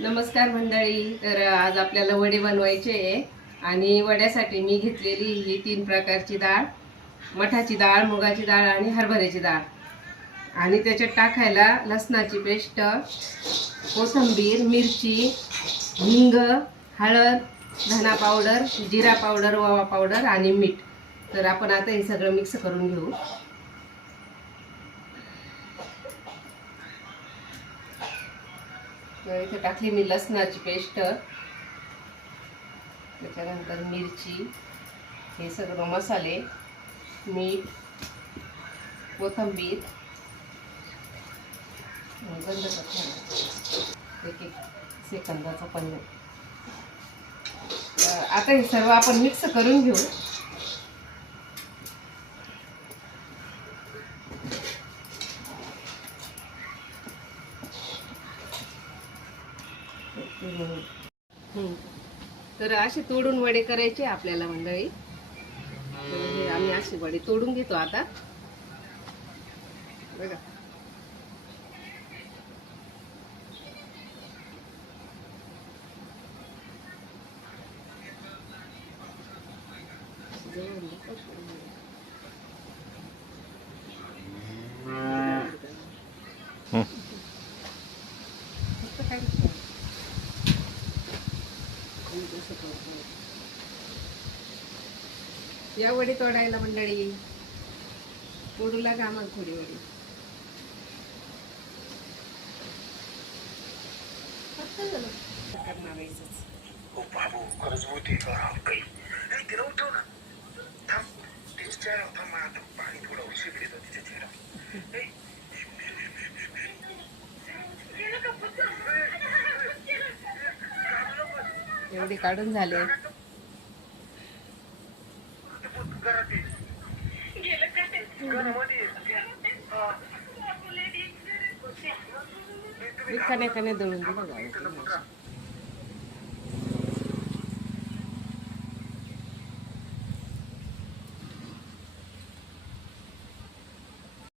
नमस्कार मंडळी. तर आज आपल्याला वडे बनवायचे आहे आणि वड्यासाठी मी घेतलेली ही 3 प्रकारची डाळ, मठाची डाळ, मुगाची डाळ आणि हरभऱ्याची डाळ. आणि त्याच्यात टाकायला लसणाची पेस्ट, कोथिंबीर, मिरची, हिंग, हळद, धना पावडर, जिरा पावडर, ओवा पावडर आणि मीठ. तर आपण आता हे सगळं मिक्स करून घेऊ. इथे टाकली मी लसणाची पेस्ट, त्याच्यानंतर मिरची, हे सगळं मसाले, मीठ, कोथिंबीर, बंद करतो एक सेकंदाचा पण. आता हे सर्व आपण मिक्स करून घेऊ. तर असे तोडून वडे करायचे आपल्याला मंडळी. तर आम्ही असे वडे तोडून घेतो आता. बघा, या वडी तोडायला मंडळी, तोडू लागा आम्हाला थोडी वडी. एवढे काढून झाले. कण्या दळून दिलं.